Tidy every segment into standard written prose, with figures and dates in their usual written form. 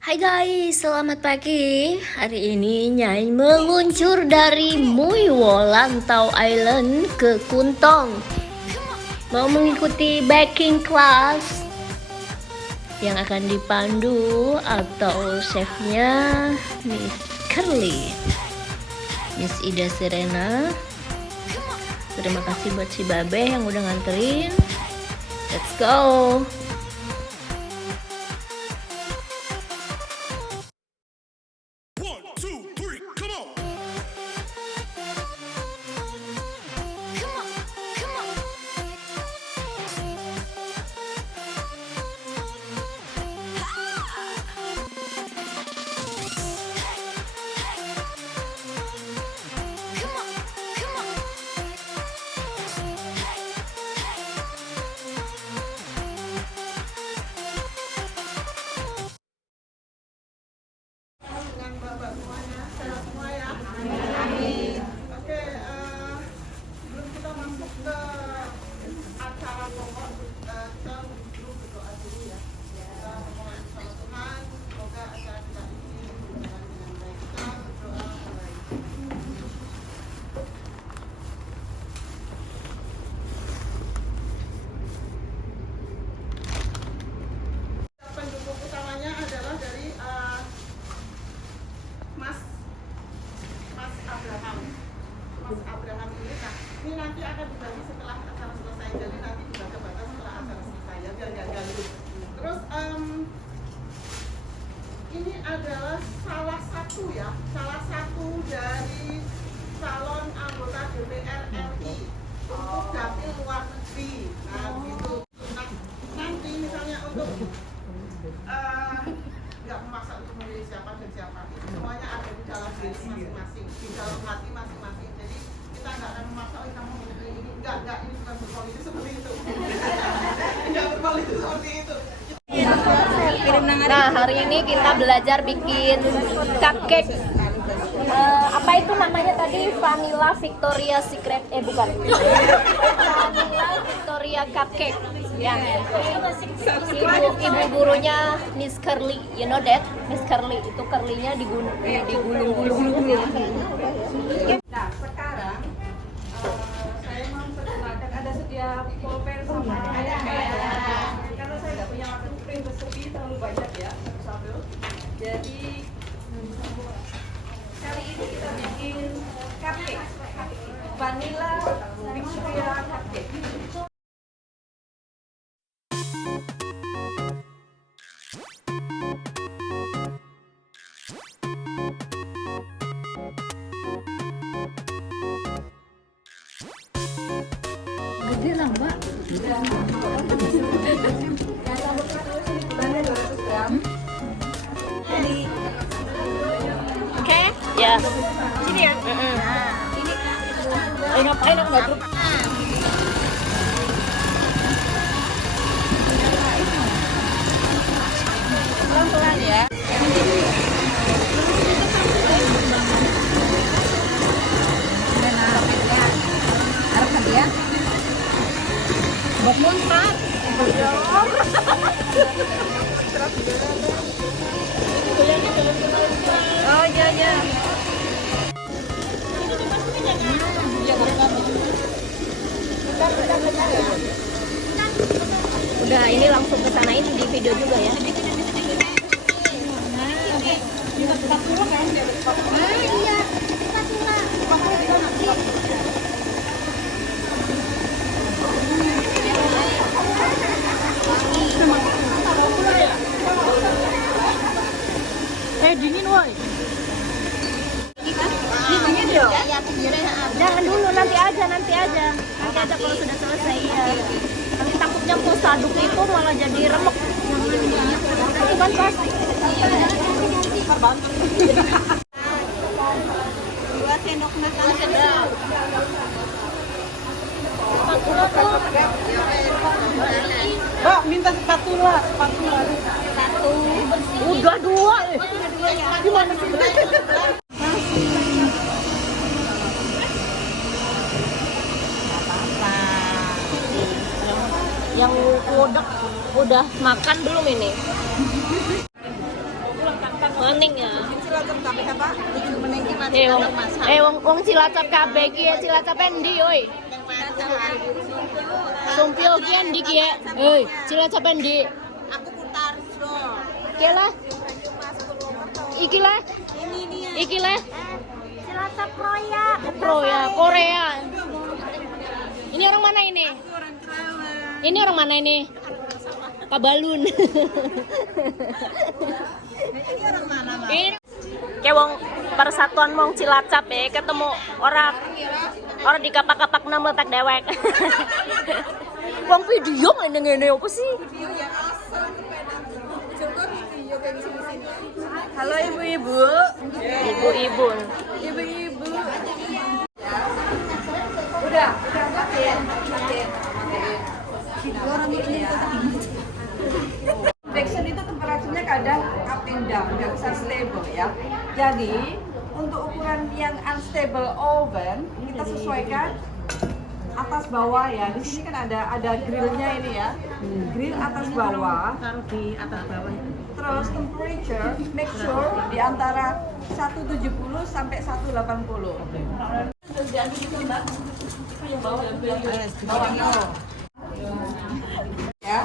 Hai guys, selamat pagi. Hari ini Nyai meluncur dari Muiwo Lantau Island ke Kuntong. Mau mengikuti baking class yang akan dipandu atau chefnya Miss Curly, Miss Ida Serena. Terima kasih buat si Babe yang udah nganterin. Let's go. Abraham ini, nah ini nanti akan dibagi setelah acara selesai, jadi nanti dibaca-baca setelah acara selesai ya, biar nggak ganggu. Terus ini adalah salah satu dari calon anggota DPR RI untuk dapil luar negeri. Nah gitu. Nah, nanti misalnya untuk nggak memaksa untuk memilih siapa dan siapa, itu semuanya ada di dalam diri masing-masing, di dalam hati masing-masing. Jadi kita nggak akan memaksa, oh kamu memilih ini, enggak, ini bukan berpolitik seperti itu. Enggak berpolitik seperti itu. Nah, hari ini kita belajar bikin cupcake. Apa itu namanya tadi? Vanilla Victoria Secret, bukan. Vanilla Victoria Cupcake. Ya. Ibu gurunya Miss Curly, you know that? Miss Curly itu curly-nya digulung-gulung. Nah, sekarang saya mau perkenalkan, ada sedia pulpen sama karena saya nggak punya waktu print bersepi terlalu banyak ya satu. Jadi kali ini kita bikin cupcake vanilla Victoria cupcake. Gede lah, Mbak. Oke, ya. Sini ya. Ngapain aku nggak grup? Pelan-pelan ya. Ya. Bok muntah. Oh iya iya. Udah, ini langsung ke sana, ini di video juga ya. Iya. Dingin woi. Jangan dulu, nanti aja. Nanti aja kalau sudah selesai ya. Nanti takutnya pas aduk itu malah jadi remek. Nanti kan pasti. 2 sendok makan sedang. Mbak, minta spatula. Satu. Udah 2. Gimana sih? Yang udah makan belum ini? Maning ya. Cilacap kabeh apa? Iki meneng iki Eh wong Cilacap kabeh iki Cilacap endi oi? Sumpio ki endi ki? Cilacap endi? Aku Kutarjo. Iki lah. Iki lah. Iki lah. Cilacap Proya. Proya, Korea. Ini orang mana ini? Ini orang mana ini? Kabalun. Ini orang mana, Mas? Ini kayak wong persatuan wong Cilacap ya, ketemu orang di kapak-kapak nama tak dewek. Wong video ngene-ngene apa sih? Halo ibu-ibu. Ibu-ibu. Ibu-ibu. Convection itu temperaturnya kadang up and down, nggak bisa stable ya. Jadi untuk ukuran yang unstable oven kita sesuaikan atas bawah ya. Di sini kan ada grillnya ini ya. Grill atas bawah. Taruh di atas bawah. Terus temperature make sure di antara 170 sampai 180. Ya.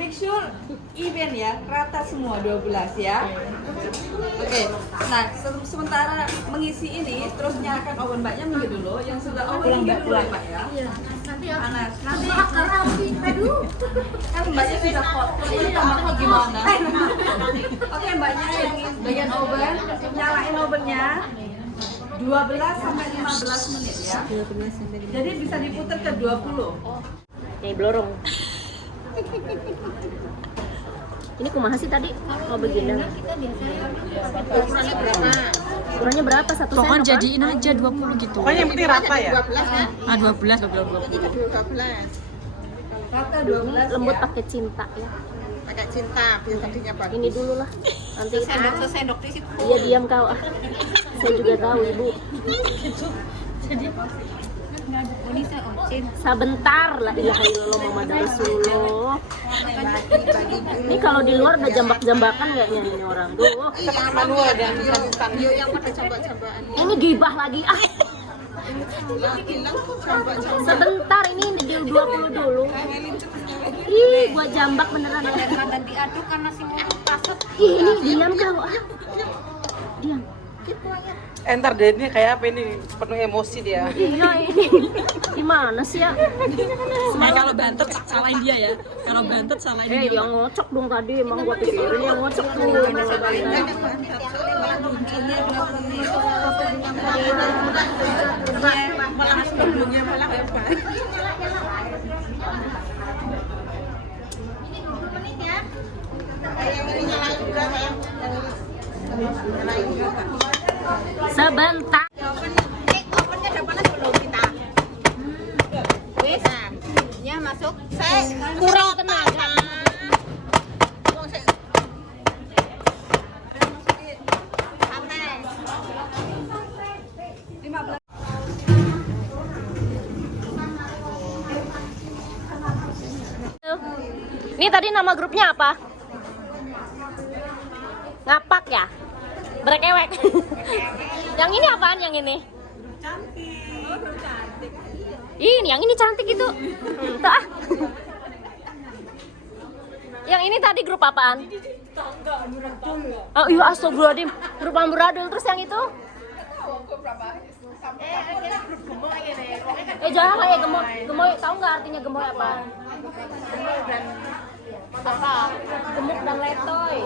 Make sure even ya, rata semua 12 ya. Oke. Nah, sementara mengisi ini terus nyalakan oven mbaknya minggir dulu. Yang sudah oven minggir dulu mbak ya. Panas. Nanti aduh. Kan mbaknya sudah hot. Ini tambahnya gimana? Oke, mbaknya yang bagian oven, nyalain ovennya 12 sampai 15 menit ya. Jadi bisa diputar ke 20. Nih blorong. Ini kumaha sih tadi? Oh begini. Ukurannya berapa? Ukurannya berapa? 1 sendok? Pokoknya jadiin aja 20 gitu. Pokoknya yang penting rata ya. 12 kan? Ah 12, 12. 12. Rata 12 Lembut ya. pakai cinta ya. Pakai cinta, biar tadinya bagus. Ini dulu lah. Nanti Sendok di situ. Iya diam kau. Saya juga tahu ibu. Sebentar lah ilaha illallah Muhammad Rasulullah. Ini kalau di luar udah jambak-jambakan kayaknya ini orang tuh. Manual dan instan. Yang pada coba-cobaan. Ini gibah lagi ah. Bilang coba-coba. Sebentar ini di 20 dulu. Ih, gua jambak beneran ya. Dan diaduk karena si mau pasut. Ih, ini diam kau. Ah. Diam. Entar deh ini kayak apa ini penuh emosi dia. Iya ini. Gimana sih ya? Kalau bantet salahin dia ya. Kalau bantet salahin dia. Yang ngocok dong tadi emang gua pikirin yang ngocok tuh. Malah sebelumnya malah hebat. Yang ini nyalain juga sayang. Nyalain juga. Sebentar. Ovennya udah panas belum kita? Wis. Ya masuk. Saya kurang tenaga. Ini tadi nama grupnya apa? Ngapak ya? Berekewek. Yang ini apaan yang ini? Cantik. Ini yang ini cantik itu. Tuh ah. Yang ini tadi grup apaan? Oh iya astagfirullahaladzim. Grup amburadul. Terus yang itu? Jangan kayak gemoy. Gemoy tahu nggak artinya gemoy apa? Apa? Gemuk dan letoy.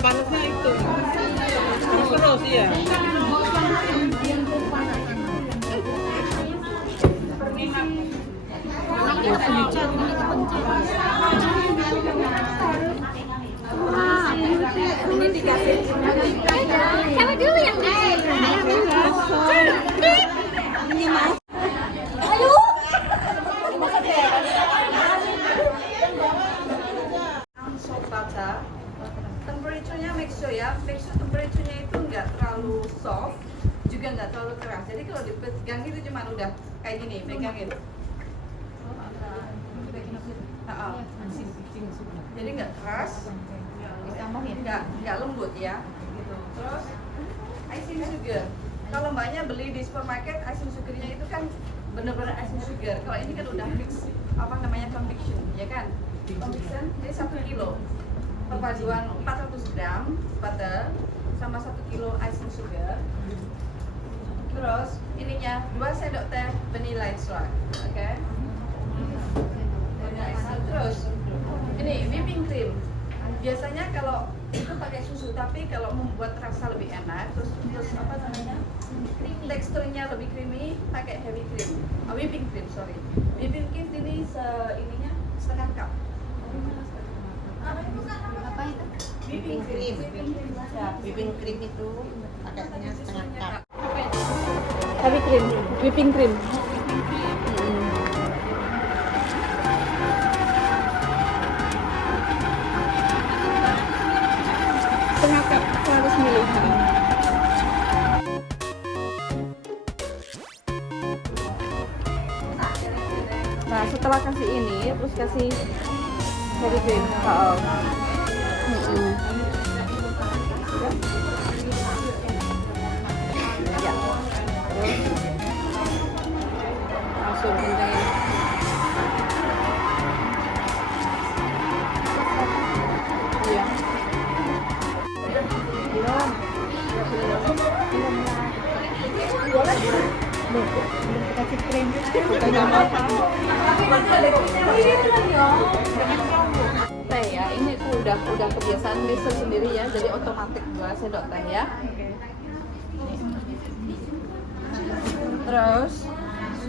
Panasnya itu. Terus iya. Ini dikasih. Siapa dulu yang Salt butter. Temperature-nya make sure ya, make sure temperature-nya itu nggak terlalu soft, juga nggak terlalu keras. Jadi kalau dipegang itu cuma udah kayak gini, pegangin. Jadi nggak keras, nggak lembut ya. Gitu. Terus icing sugar. Kalau mbaknya beli di supermarket, icing sugarnya itu kan bener-bener icing sugar. Kalau ini kan udah mix apa namanya conviction, ya kan? Conviction ini 1 kilo. Perpaduan 400 gram butter sama 1 kilo icing sugar. Terus ininya 2 sendok teh vanilla extract, oke? Terus ini whipping cream. Biasanya kalau itu pakai susu, tapi kalau membuat rasa lebih enak, terus apa namanya? Teksturnya lebih creamy, pakai heavy cream. Whipping cream, sorry. Whipping cream ini ininya setengah cup. Apa itu? Whipping cream. Ya, whipping cream itu pakainya setengah cup. Heavy cream, whipping cream. Setengah cup, 100 ml. Nah, setelah kasih ini, terus kasih heavy cream. Ya. Langsung kencangin. Iya. Teh ya, ini tuh udah kebiasaan mixer sendiri ya, jadi otomatis 2 sendok teh ya. Terus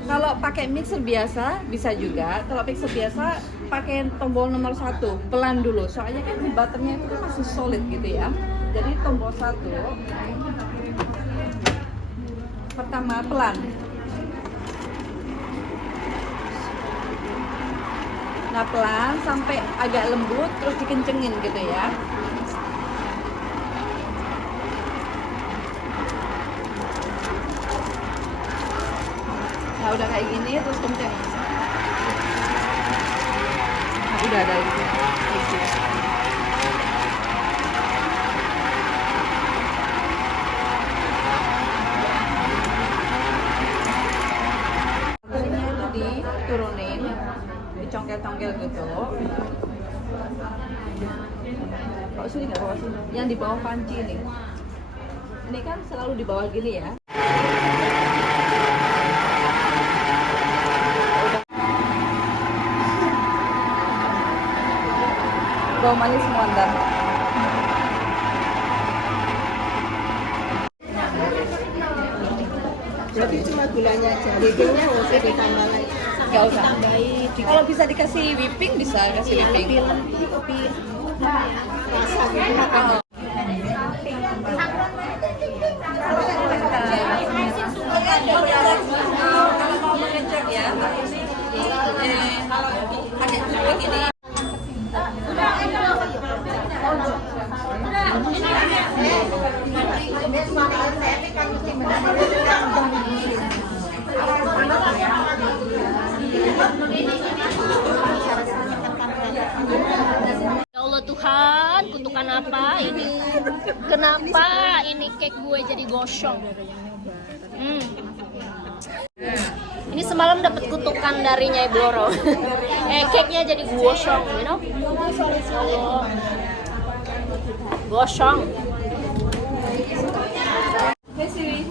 kalau pakai mixer biasa bisa juga. Kalau mixer biasa pakai tombol nomor 1 pelan dulu, soalnya kan butternya itu kan masih solid gitu ya. Jadi tombol 1 pertama pelan. Nah pelan sampai agak lembut, terus dikencengin gitu ya. Nah udah kayak gini terus kenceng. Nah udah ada itu. Ini itu diturunin, dicongkel-congkel gitu. Kok sini nggak bawah sini? Yang di bawah panci ini. Ini kan selalu di bawah gini ya. Bawang manis semua ntar. Jadi cuma gulanya aja, whippingnya nggak usah ditambah lagi. Nggak usah. Kalau bisa dikasih whipping bisa kasih whipping. Rasa gitu. Kalau mau mengecek ya, pakai kayak gini. Ya Allah Tuhan, kutukan apa ini? Kenapa ini cake gue jadi gosong? Ini semalam dapat kutukan dari Nyai Bloro. Cake-nya jadi gosong, you know? Allah. Gosong. Hey Siri,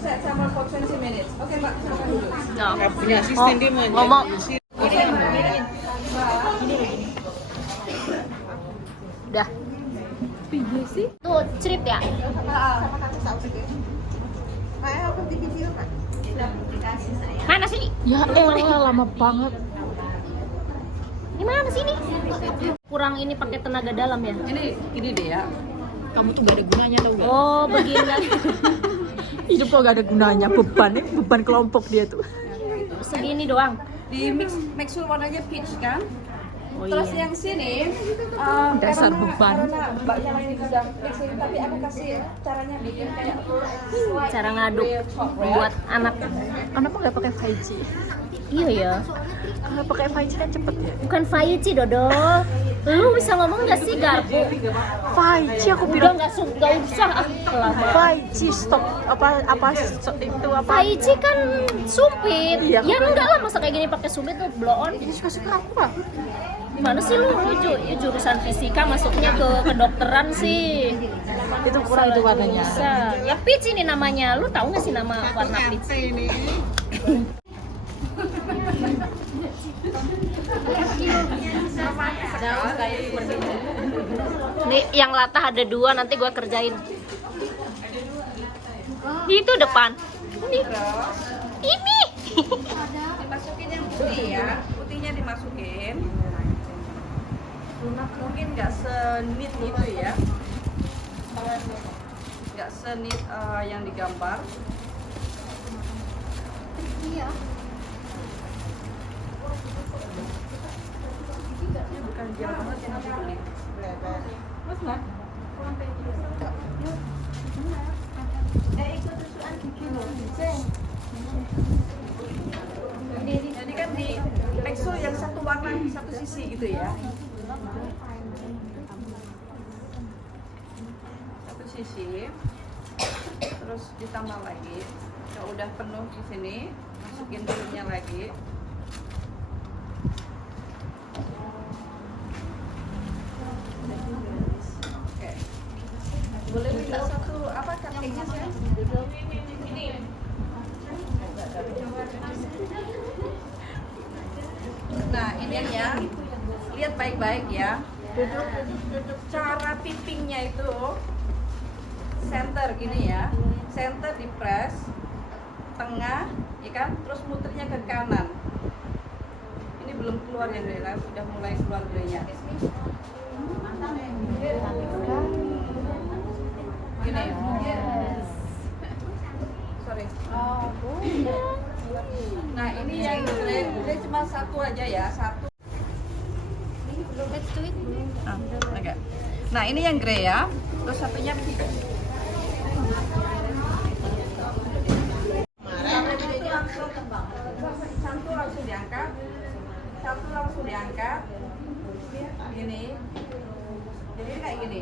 set timer for 20 minutes. Oke Mbak, silakan dulu. Nggak punya asisten dia mah. Ngomong. Udah. Tuh, cerip ya? Sama kaki saus itu. Kayak aku di video kan. Mana sih? Ya elah, lama banget. Di mana sih ini? Kurang ini pakai tenaga dalam ya? Ini deh ya. Kamu tuh gak ada gunanya tau gak? Oh, begini. Hidup kok gak ada gunanya, beban kelompok dia tuh. Segini doang. Di mix warnanya peach kan. Oh, Terus iya. yang sini Dasar beban. Karena mbaknya lagi bisa mixing, tapi aku kasih caranya bikin kayak Cara ngaduk buat anak. Kenapa gak pakai Faici? Iya ya. Kalau pakai Faici kan cepet ya. Bukan Faici, Dodol. Lu bisa ngomong gak sih, Garpu? Faici aku Udah bilang. gak usah. Lama. Faici stop itu apa? Faici kan sumpit. Iya, Ya enggak lah, masa kayak gini pakai sumpit tuh blow on. Ini suka aku lah. Gimana sih lu jurusan fisika masuknya ke kedokteran sih? Itu kurang itu warnanya. Bisa. Ya peach ini namanya. Lu tahu nggak sih nama warna peach? ini. Nih yang latah ada 2, nanti gua kerjain. Itu depan. Ini. dimasukin yang putih ya. Putihnya dimasukin. Mungkin nggak senit itu ya. Nggak senit yang digambar. Iya. Ini bukan gel banget yang dibeli. Mas nggak? Jadi kan di Pexo yang satu warna satu sisi gitu ya. Satu sisi. Terus ditambah lagi. Kalau udah penuh di sini, masukin kulitnya lagi. Oke. Boleh minta satu apa cupcake-nya sih? Nah ini ya, lihat baik-baik ya. Duduk cara pipingnya itu center gini ya, center di press, tengah, ya kan, terus muternya ke kanan. Ini belum keluar yang dari sudah mulai keluar darinya. Gini. Sorry. Nah ini yang grey cuma satu aja ya, satu. Agak. Nah ini yang grey ya, terus satunya peach. Satu langsung diangkat, satu langsung diangkat. Gini, jadi kayak gini.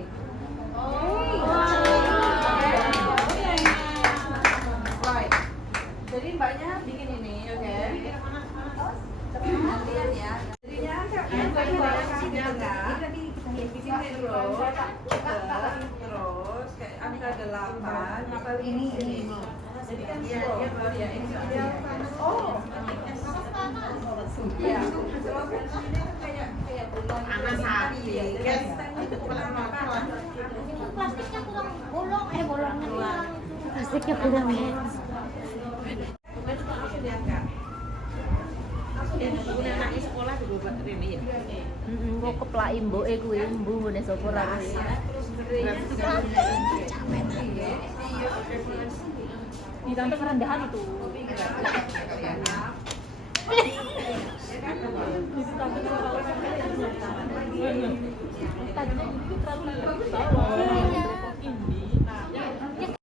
Right. Jadi mbaknya bikin ini, oke? Lihat ya. Jadinya mbaknya di tengah. Terus kayak angka 8. Ini. Jadi kan slow. Ya, ini dia. Oh. Iya. Kayak Anak sapi. Guys, Plastiknya kurang bolong, bolongnya. Plastiknya kurang ya. Kok keplak imbo gue imbu ngene sapa ra kuwi. Di tante kerendahan itu.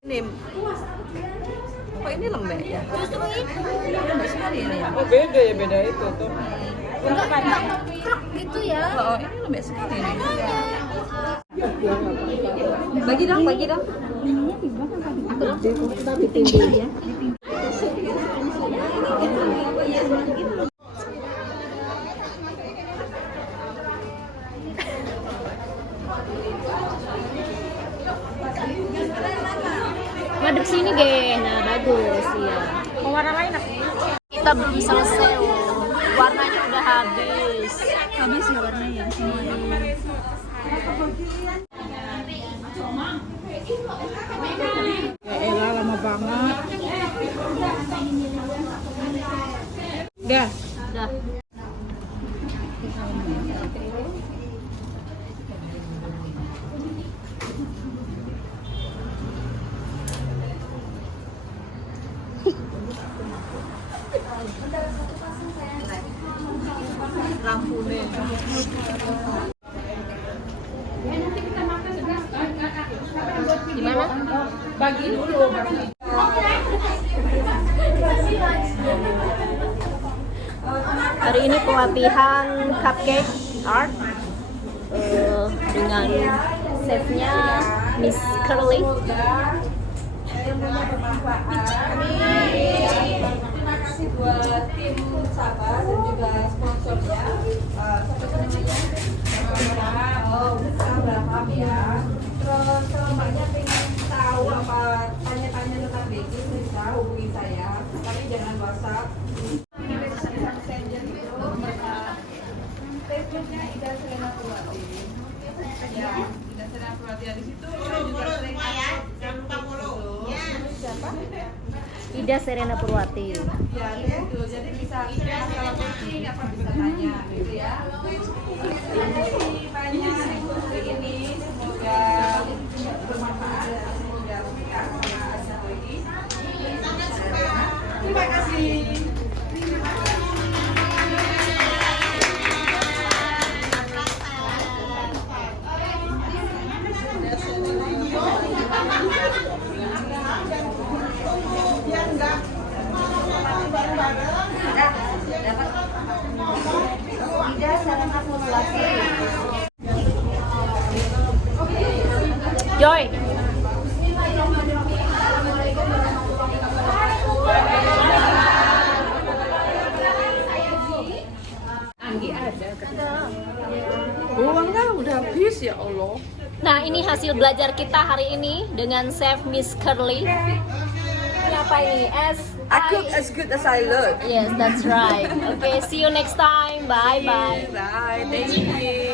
Ini. Kok ini lembek ya? Justru itu. Lembek sekali ini ya. Oh beda ya, beda itu tuh. Enggak krak gitu ya. Oh, ini lembek sekali ini. Bagi dong. Tapi tinggi ya. Ngadep sini, geng. Nah, bagus ya. Mau warna lain aku? Kita belum selesai loh. Warnanya udah habis. Habis ya warnanya. Gimana? Bagi dulu. Hari ini pelatihan cupcake art dengan chefnya Miss Curly. Ilmunya bermanfaat. Terima kasih buat tim Sabah dan juga sponsornya. Siapa namanya? Oh, Abraham ya. Terus kalau mbaknya pengen tahu apa tanya-tanya tentang baking bisa hubungi saya. Tapi jangan WhatsApp. Messenger itu Facebooknya Ida Selena Purwati. Ya, Ida Selena Purwati di situ. Juga sering Jangan lupa follow. Ya. siapa? Ida Serena Purwati. Ya, gitu. Jadi bisa masalah baking apa bisa tanya gitu ya. Terima kasih banyak hari ini. Semoga bermanfaat. Semoga suka sama Asa lagi. Terima kasih. Biar enggak bareng-bareng. Ida Selena Purwati. Joy. Uangnya udah habis ya Allah. Nah, ini hasil belajar kita hari ini dengan chef Miss Curly. Kenapa ini? I cook as good as I look. Yes, that's right. Okay, see you next time. Bye bye. Bye. Thank you.